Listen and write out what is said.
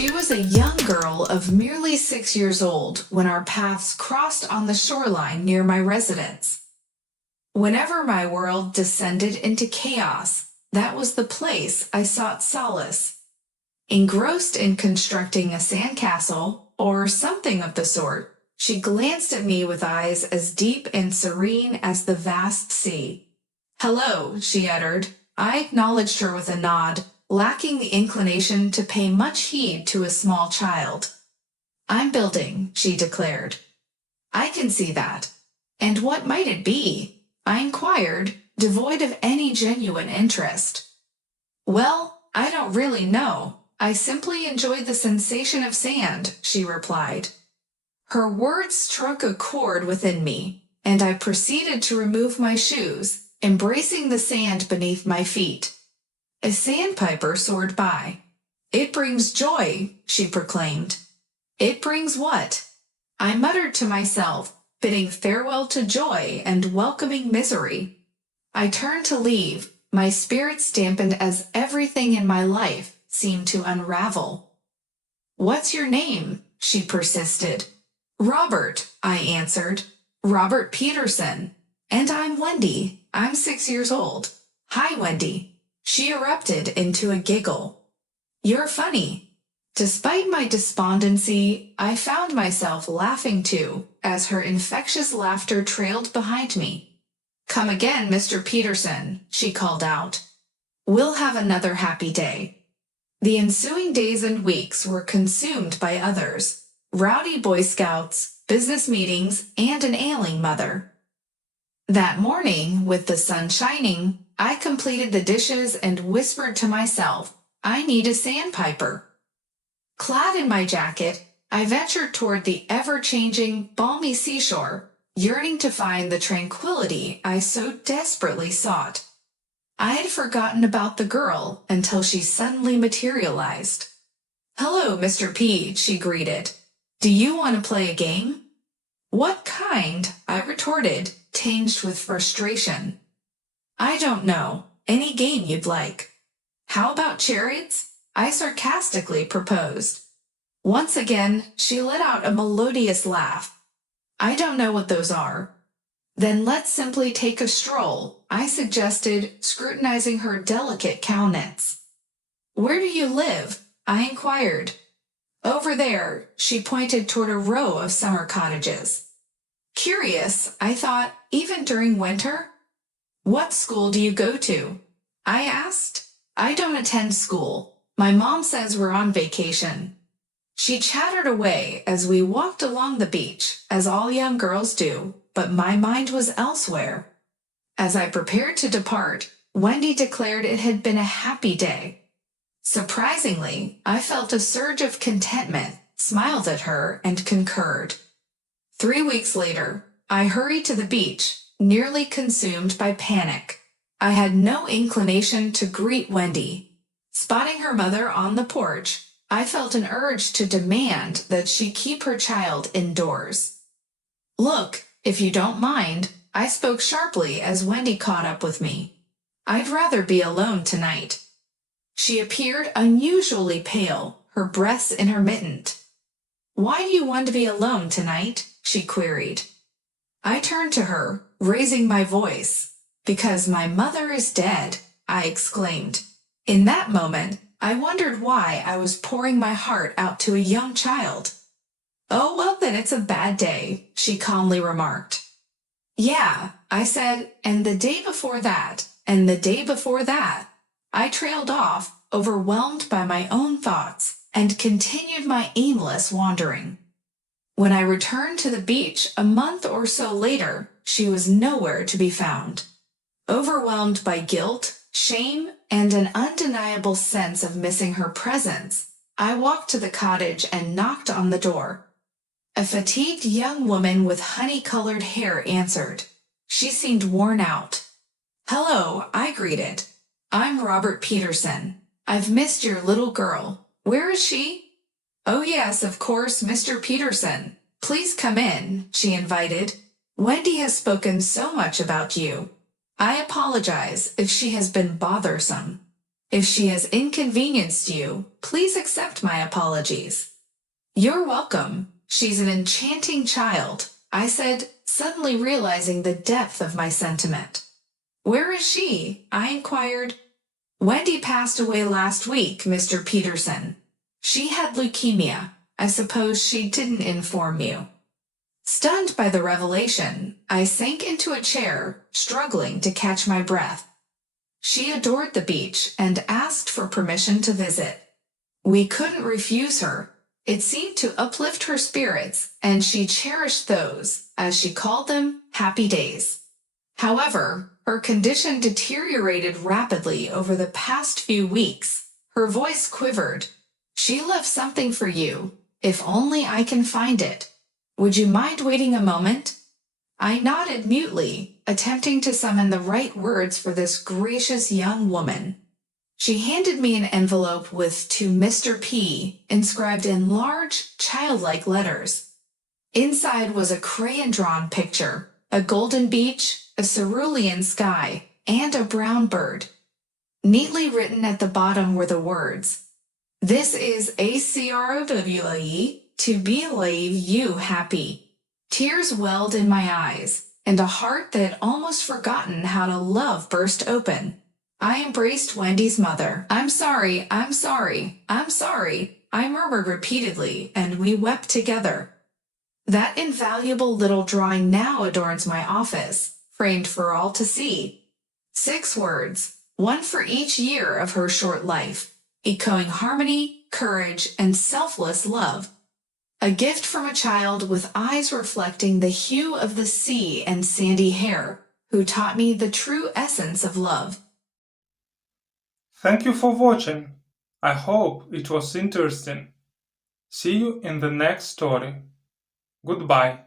She was a young girl of merely 6 years old when our paths crossed on the shoreline near my residence. Whenever my world descended into chaos, that was the place I sought solace. Engrossed in constructing a sandcastle, or something of the sort, she glanced at me with eyes as deep and serene as the vast sea. "Hello," she uttered. I acknowledged her with a nod, lacking the inclination to pay much heed to a small child. "I'm building," she declared. "I can see that. And what might it be?" I inquired, devoid of any genuine interest. "Well, I don't really know. I simply enjoy the sensation of sand," she replied. Her words struck a chord within me, and I proceeded to remove my shoes, embracing the sand beneath my feet. A sandpiper soared by. "It brings joy," she proclaimed. "It brings what?" I muttered to myself, bidding farewell to joy and welcoming misery. I turned to leave, my spirits dampened as everything in my life seemed to unravel. "What's your name?" she persisted. "Robert," I answered. "Robert Peterson. And I'm Wendy. I'm 6 years old. Hi, Wendy." She erupted into a giggle. "You're funny." Despite my despondency, I found myself laughing too, as her infectious laughter trailed behind me. "Come again, Mr. Peterson," she called out. "We'll have another happy day." The ensuing days and weeks were consumed by others: rowdy Boy Scouts, business meetings, and an ailing mother. That morning, with the sun shining, I completed the dishes and whispered to myself, "I need a sandpiper." Clad in my jacket, I ventured toward the ever-changing, balmy seashore, yearning to find the tranquility I so desperately sought. I had forgotten about the girl until she suddenly materialized. "Hello, Mr. P," she greeted. "Do you want to play a game?" "What kind?" I retorted, tinged with frustration. "I don't know. Any game you'd like." "How about chariots?" I sarcastically proposed. Once again, she let out a melodious laugh. "I don't know what those are." "Then let's simply take a stroll," I suggested, scrutinizing her delicate countenance. "Where do you live?" I inquired. "Over there," she pointed toward a row of summer cottages. Curious, I thought, even during winter? "What school do you go to?" I asked. "I don't attend school. My mom says we're on vacation." She chattered away as we walked along the beach, as all young girls do, but my mind was elsewhere. As I prepared to depart, Wendy declared it had been a happy day. Surprisingly, I felt a surge of contentment, smiled at her, and concurred. 3 weeks later, I hurried to the beach, nearly consumed by panic. I had no inclination to greet Wendy. Spotting her mother on the porch, I felt an urge to demand that she keep her child indoors. "Look, if you don't mind," I spoke sharply as Wendy caught up with me. "I'd rather be alone tonight." She appeared unusually pale, her breaths intermittent. "Why do you want to be alone tonight?" she queried. I turned to her, raising my voice. "Because my mother is dead," I exclaimed. In that moment, I wondered why I was pouring my heart out to a young child. "Oh, well, then it's a bad day," she calmly remarked. "Yeah," I said, "and the day before that, and the day before that." I trailed off, overwhelmed by my own thoughts, and continued my aimless wandering. When I returned to the beach a month or so later, she was nowhere to be found. Overwhelmed by guilt, shame, and an undeniable sense of missing her presence, I walked to the cottage and knocked on the door. A fatigued young woman with honey-colored hair answered. She seemed worn out. "Hello," I greeted. "I'm Robert Peterson. I've missed your little girl. Where is she?" "Oh yes, of course, Mr. Peterson. Please come in," she invited. "Wendy has spoken so much about you. I apologize if she has been bothersome." If she has inconvenienced you, please accept my apologies. You're welcome. She's an enchanting child, I said, suddenly realizing the depth of my sentiment. Where is she? I inquired. Wendy passed away last week, Mr. Peterson. She had leukemia. I suppose she didn't inform you. Stunned by the revelation, I sank into a chair, struggling to catch my breath. She adored the beach and asked for permission to visit. We couldn't refuse her. It seemed to uplift her spirits, and she cherished those, as she called them, happy days. However, her condition deteriorated rapidly over the past few weeks. Her voice quivered. She left something for you, if only I can find it. Would you mind waiting a moment? I nodded mutely, attempting to summon the right words for this gracious young woman. She handed me an envelope with "To Mr. P" inscribed in large, childlike letters. Inside was a crayon-drawn picture, a golden beach, a cerulean sky, and a brown bird. Neatly written at the bottom were the words, "This is ACROWE to believe you happy." Tears welled in my eyes, and a heart that had almost forgotten how to love burst open. I embraced Wendy's mother. I'm sorry, I'm sorry, I'm sorry, I murmured repeatedly, and we wept together. That invaluable little drawing now adorns my office, framed for all to see. 6 words, one for each year of her short life, echoing harmony, courage, and selfless love. A gift from a child with eyes reflecting the hue of the sea and sandy hair, who taught me the true essence of love. Thank you for watching. I hope it was interesting. See you in the next story. Goodbye.